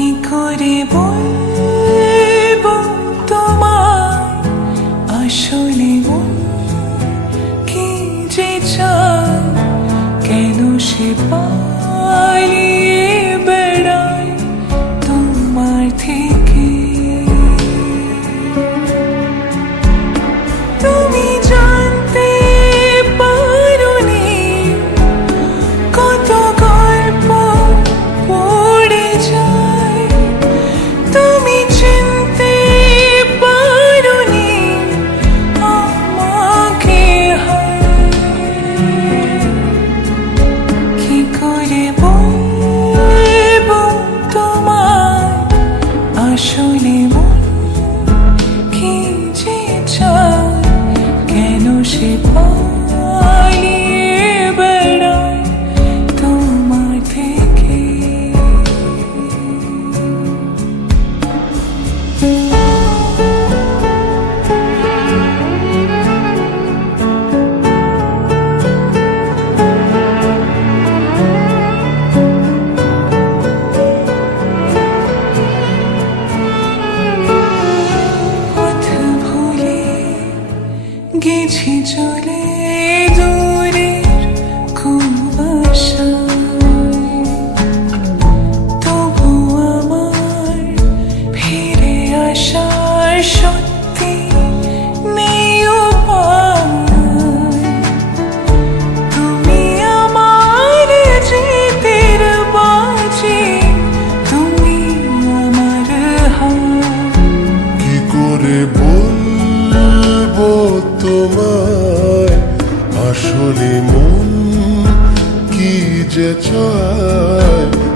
কি করে বল তোমায়? আসলে কি যে চাই কেন সে পাই কেন সে গেছি চলে দূরের কুয়াশায় তবু আমার ফিরে আসার সত্যি তোমায়। আসলে মন কি যে চায়?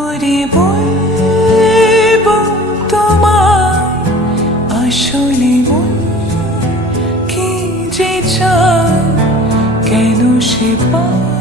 করে বলব তোমায় আসলে মন কি যে চায় কেন সে বেড়ায়